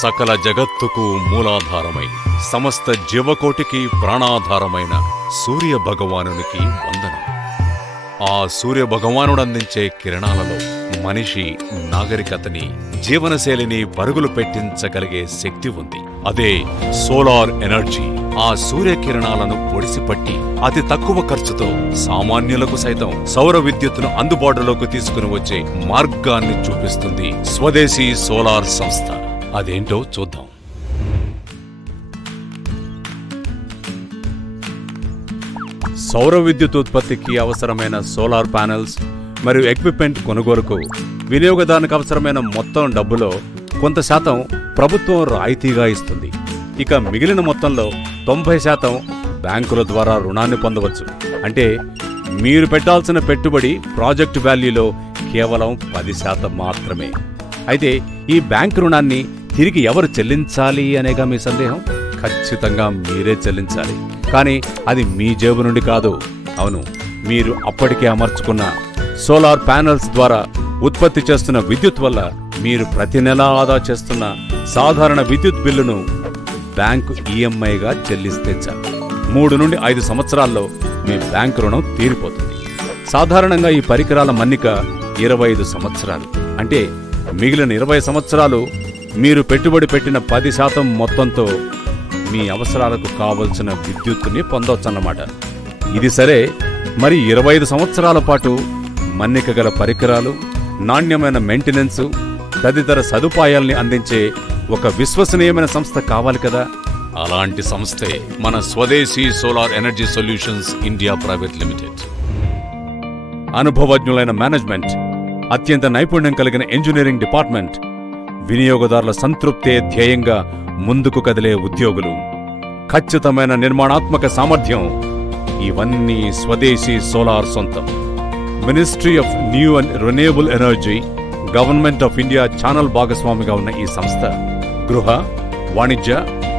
సకల జగత్తుకు మూలాధారమై సమస్త జీవకోటికి ప్రాణాధారమైన సూర్య భగవానునికి వందనం. ఆ సూర్య భగవానుడు అందించే కిరణాలలో మనిషి నాగరికతని, జీవనశైలిని పరుగులు పెట్టించగలిగే శక్తి ఉంది. అదే సోలార్ ఎనర్జీ. ఆ సూర్యకిరణాలను పొడిసిపట్టి అతి తక్కువ ఖర్చుతో సామాన్యులకు సైతం సౌర విద్యుత్తును అందుబాటులోకి తీసుకుని వచ్చే మార్గాన్ని చూపిస్తుంది స్వదేశీ సోలార్ సంస్థ. అదేంటో చూద్దాం. సౌర విద్యుత్ ఉత్పత్తికి అవసరమైన సోలార్ ప్యానెల్స్ మరియు ఎక్విప్మెంట్ కొనుగోలుకు వినియోగదారునికి అవసరమైన మొత్తం డబ్బులో కొంత శాతం ప్రభుత్వం రాయితీగా ఇస్తుంది. ఇక మిగిలిన మొత్తంలో 90% బ్యాంకుల ద్వారా రుణాన్ని పొందవచ్చు. అంటే మీరు పెట్టాల్సిన పెట్టుబడి ప్రాజెక్టు వాల్యూలో కేవలం 10% మాత్రమే. అయితే ఈ బ్యాంకు రుణాన్ని తిరిగి ఎవరు చెల్లించాలి అనేగా మీ సందేహం? ఖచ్చితంగా మీరే చెల్లించాలి. కానీ అది మీ జేబు నుండి కాదు. అవును, మీరు అప్పటికే అమర్చుకున్న సోలార్ ప్యానెల్స్ ద్వారా ఉత్పత్తి చేస్తున్న విద్యుత్ వల్ల మీరు ప్రతి నెలా ఆదా చేస్తున్న సాధారణ విద్యుత్ బిల్లును బ్యాంకు ఈఎంఐగా చెల్లిస్తే చాలు. 3 నుండి 5 సంవత్సరాల్లో మీ బ్యాంకు రుణం తీరిపోతుంది. సాధారణంగా ఈ పరికరాల మన్నిక 25 సంవత్సరాలు. అంటే మిగిలిన 20 సంవత్సరాలు మీరు పెట్టుబడి పెట్టిన 10% మొత్తంతో మీ అవసరాలకు కావలసిన విద్యుత్తుని పొందవచ్చన్నమాట. ఇది సరే, మరి 25 సంవత్సరాల పాటు మన్నిక గల పరికరాలు, నాణ్యమైన మెయింటెనెన్స్ తదితర సదుపాయాల్ని అందించే ఒక విశ్వసనీయమైన సంస్థ కావాలి కదా. అలాంటి సంస్థే మన స్వదేశీ solar energy solutions India private limited. అనుభవజ్ఞులైన మేనేజ్మెంట్, అత్యంత నైపుణ్యం కలిగిన ఇంజనీరింగ్ డిపార్ట్మెంట్, వినియోగదారుల సంతృప్తే ధ్యేయంగా ముందుకు కదిలే ఉద్యోగులు, ఖచ్చితమైన నిర్మాణాత్మక సామర్థ్యం, ఇవన్నీ స్వదేశీ సోలార్ సొంతం. Ministry of new and renewable energy, government of India channel భాగస్వామిగా ఉన్న ఈ సంస్థ గృహ, వాణిజ్య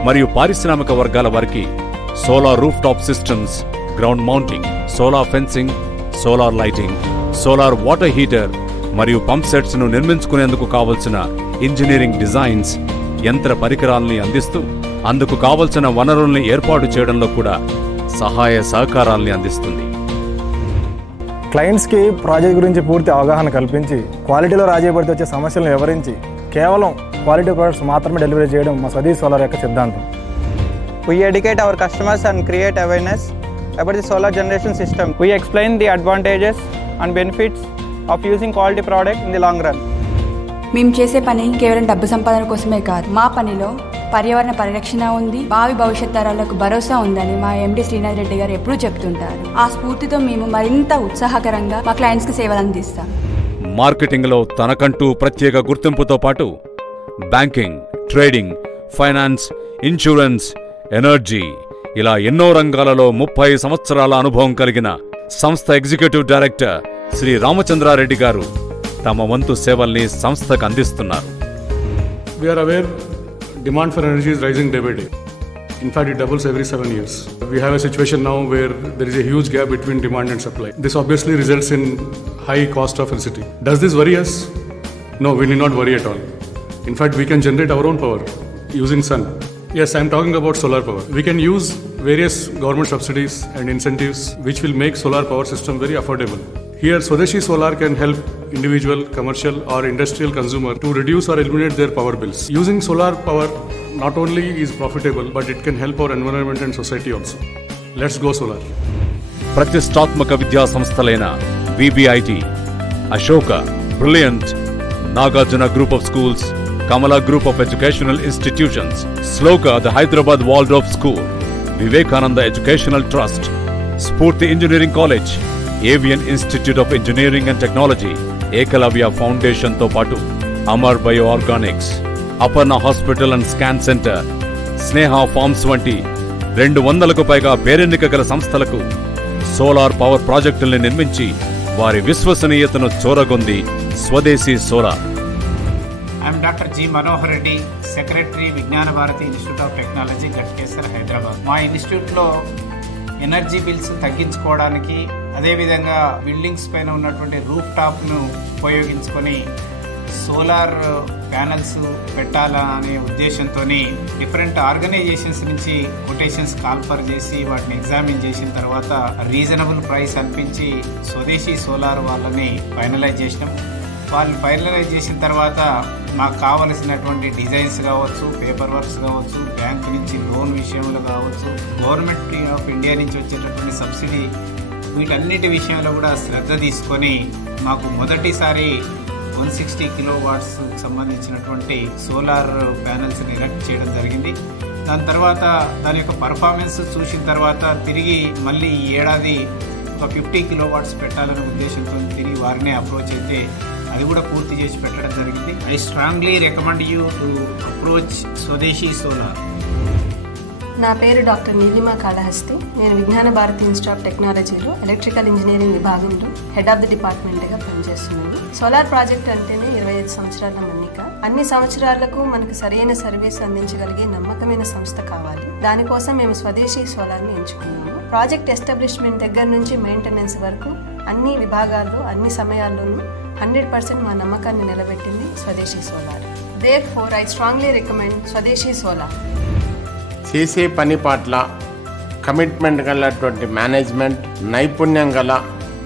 మరియు పారిశ్రామిక వర్గాల వారికి solar roof top systems, ground mounting, solar fencing, solar lighting, solar water heater మరియు పంప్ సెట్స్ ను నిర్మించుకునేందుకు కావలసిన ఇంజనీరింగ్ డిజైన్స్, యంత్ర పరికరాల్ని అందిస్తూ అందుకు కావలసిన వనరుల్ని ఏర్పాటు చేయడంలో కూడా సహాయ సహకారాల్ని అందిస్తుంది. క్లయింట్స్కి ప్రాజెక్ట్ గురించి పూర్తి అవగాహన కల్పించి క్వాలిటీలో రాజీ పడితే వచ్చే సమస్యలను వివరించి కేవలం క్వాలిటీ ప్రొడక్ట్స్ మాత్రమే డెలివరీ చేయడం మా స్వదేశీ సోలార్ యొక్క సిద్ధాంతం. We educate our customers and create awareness about the solar generation system. We explain the advantages and benefits of using quality product in the long run. మేము చేసే పని కేవలం డబ్బు సంపాదన కోసమే కాదు. మా పనిలో పర్యావరణ పరిరక్షణ ఉంది, భావి భవిష్యత్ తరాలకు భరోసా ఉందని మా ఎండి శ్రీనాథ్ రెడ్డి గారు ఎప్పుడూ చెప్తుంటారు. ఆ స్ఫూర్తితో మేము మరింత ఉత్సాహకరంగా మా క్లయింట్స్ కి సేవలు అందిస్తాం. మార్కెటింగ్ లో తనకంటూ ప్రత్యేక గుర్తింపుతో పాటు banking, trading, finance, insurance, energy ఇలా ఎన్నో రంగాలలో 30 సంవత్సరాల అనుభవం కలిగిన సంస్థ ఎగ్జిక్యూటివ్ డైరెక్టర్ శ్రీ రామచంద్రారెడ్డి గారు తమ వంతు సేవల్ని సంస్థకు అందిస్తున్నారు. We are aware demand for energy is rising day by day. In fact, it doubles every 7 years. We have a situation now where there is a huge gap between demand and supply. This obviously results in high cost of electricity. Does this worry us? No, we need not worry at all. In fact, we can generate our own power using sun. Yes, I am talking about solar power. We can use various government subsidies and incentives which will make solar power system very affordable. Here, Swadeshi Solar can help individual, commercial or industrial consumer to reduce or eliminate their power bills. Using solar power not only is profitable, but it can help our environment and society also. Let's go solar. ప్రతిష్టాత్మక విద్యా సంస్థలైన VBIT, Ashoka, Brilliant, Nagarjuna group of schools, Kamala group of educational institutions, Shloka the Hyderabad Waldorf school, Vivekananda educational trust, Spoorthi engineering college, Avian institute of engineering and technology, Ekalavya foundation తో పాటు Amar bio organics, Aparna hospital and scan centre, Sneha farms వంటి 200కు పైగా పేరెన్నిక గల సంస్థలకు సోలార్ పవర్ ప్రాజెక్టుల్ని నిర్మించి వారి విశ్వసనీయతను చూరగొంది Swadeshi solar. I am doctor G Manohar Reddy, secretary Vignana Bharathi institute of technology, Ghatkesar, Hyderabad. మా ఇన్స్టిట్యూట్లో ఎనర్జీ బిల్స్ తగ్గించుకోవడానికి, అదేవిధంగా బిల్డింగ్స్ పైన ఉన్నటువంటి రూఫ్ టాప్ను ఉపయోగించుకొని సోలార్ ప్యానల్స్ పెట్టాలా అనే ఉద్దేశంతో డిఫరెంట్ ఆర్గనైజేషన్స్ నుంచి కొటేషన్స్ కాల్ఫర్ చేసి వాటిని ఎగ్జామిన్ చేసిన తర్వాత రీజనబుల్ ప్రైస్ అనిపించి స్వదేశీ సోలార్ వాళ్ళని ఫైనలైజ్ చేసినాం. వాళ్ళు ఫైనలైజ్ చేసిన తర్వాత మాకు కావలసినటువంటి డిజైన్స్ కావచ్చు, పేపర్ వర్క్స్ కావచ్చు, బ్యాంక్ నుంచి లోన్ విషయంలో కావచ్చు, గవర్నమెంట్ ఆఫ్ ఇండియా నుంచి వచ్చేటటువంటి సబ్సిడీ, వీటన్నిటి విషయంలో కూడా శ్రద్ధ తీసుకొని మాకు మొదటిసారి 160 కిలోవాట్స్ సంబంధించినటువంటి సోలార్ ప్యానెల్స్ ఎరెక్ట్ చేయడం జరిగింది. దాని తర్వాత దాని యొక్క పర్ఫార్మెన్స్ చూసిన తర్వాత తిరిగి మళ్ళీ ఈ ఏడాది ఒక 50 కిలోవాట్స్ పెట్టాలనే ఉద్దేశంతో తిరిగి వారినే అప్రోచ్ అయితే అది కూడా పూర్తి చేసి పెట్టడం జరిగింది. I strongly recommend you to approach స్వదేశీ సోలార్. నా పేరు డాక్టర్ నీలిమా కాళహస్తి. నేను విజ్ఞాన భారతి ఇన్స్టిట్యూట్ ఆఫ్ టెక్నాలజీలో ఎలక్ట్రికల్ ఇంజనీరింగ్ విభాగంలో హెడ్ ఆఫ్ ది డిపార్ట్మెంట్గా పనిచేస్తున్నాను. సోలార్ ప్రాజెక్ట్ అంటేనే 25 సంవత్సరాల మన్నిక. అన్ని సంవత్సరాలకు మనకు సరైన సర్వీస్ అందించగలిగే నమ్మకమైన సంస్థ కావాలి. దానికోసం మేము స్వదేశీ సోలార్ని ఎంచుకున్నాము. ప్రాజెక్ట్ ఎస్టాబ్లిష్మెంట్ దగ్గర నుంచి మెయింటెనెన్స్ వరకు అన్ని విభాగాల్లో అన్ని సమయాల్లోనూ 100% మా నమ్మకాన్ని నిలబెట్టింది స్వదేశీ solar. Therefore I strongly recommend స్వదేశీ సోలార్. చేసే పని పట్ల కమిట్మెంట్ గలటువంటి మేనేజ్మెంట్, నైపుణ్యం గల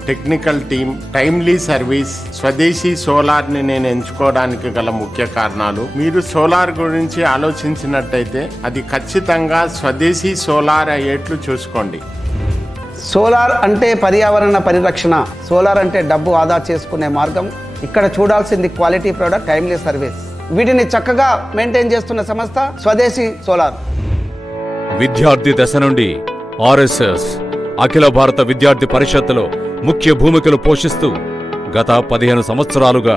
టెక్నికల్ టీమ్, టైమ్లీ సర్వీస్. స్వదేశీ సోలార్ని నేను ఎంచుకోవడానికి గల ముఖ్య కారణాలు, మీరు సోలార్ గురించి ఆలోచించినట్టయితే అది ఖచ్చితంగా స్వదేశీ సోలార్ అయ్యేట్లు చూసుకోండి. సోలార్ అంటే పర్యావరణ పరిరక్షణ, సోలార్ అంటే డబ్బు ఆదా చేసుకునే మార్గం. ఇక్కడ చూడాల్సింది క్వాలిటీ ప్రోడక్ట్, టైమ్లీ సర్వీస్. వీటిని చక్కగా మెయింటైన్ చేస్తున్న సంస్థ స్వదేశీ సోలార్. విద్యార్థి దశ నుండి ఆర్ఎస్ఎస్ అఖిల భారత విద్యార్థి పరిషత్తులో ముఖ్య భూమికలు పోషిస్తూ గత 15 సంవత్సరాలుగా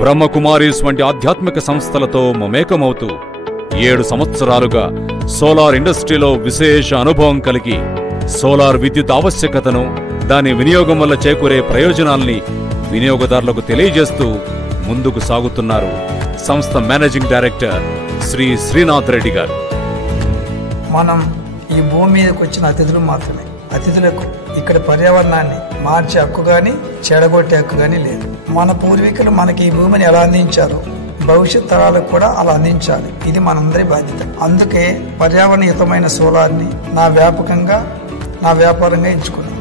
బ్రహ్మకుమారీస్ వంటి ఆధ్యాత్మిక సంస్థలతో మమేకమవుతూ 7 సంవత్సరాలుగా సోలార్ ఇండస్ట్రీలో విశేష అనుభవం కలిగి సోలార్ విద్యుత్ ఆవశ్యకతను, దాని వినియోగం వల్ల చేకూరే ప్రయోజనాల్ని వినియోగదారులకు తెలియజేస్తూ ముందుకు సాగుతున్నారు సంస్థ మేనేజింగ్ డైరెక్టర్ శ్రీ శ్రీనాథ్ రెడ్డి గారు. మనం ఈ భూమి మీదకి వచ్చిన అతిథులు మాత్రమే. అతిథులకు ఇక్కడ పర్యావరణాన్ని మార్చే హక్కు కానీ చెడగొట్టే హక్కు కానీ లేదు. మన పూర్వీకులు మనకి ఈ భూమిని ఎలా అందించారో భవిష్యత్ తరాలకు కూడా అలా అందించాలి. ఇది మనందరి బాధ్యత. అందుకే పర్యావరణయుతమైన సోలార్ని నా వ్యాపారంగా ఎంచుకున్నాను.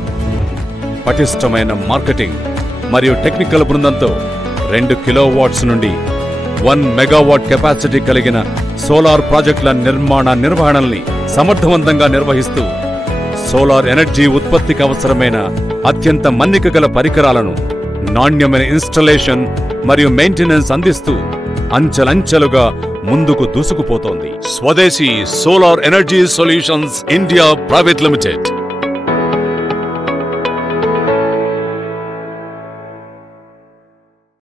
పటిష్టమైన మార్కెటింగ్ మరియు టెక్నికల్ బృందంతో 2 కిలోవాట్స్ నుండి 1 మెగావాట్ కెపాసిటీ కలిగిన సోలార్ ప్రాజెక్టుల నిర్వహణల్ని సమర్థవంతంగా నిర్వహిస్తూ సోలార్ ఎనర్జీ ఉత్పత్తికి అవసరమైన అత్యంత మన్నిక గల పరికరాలను, నాణ్యమైన ఇన్స్టలేషన్ మరియు మెయింటెనెన్స్ అందిస్తూ అంచెలంచెలుగా ముందుకు దూసుకుపోతోంది స్వదేశీ solar energy solutions India private limited.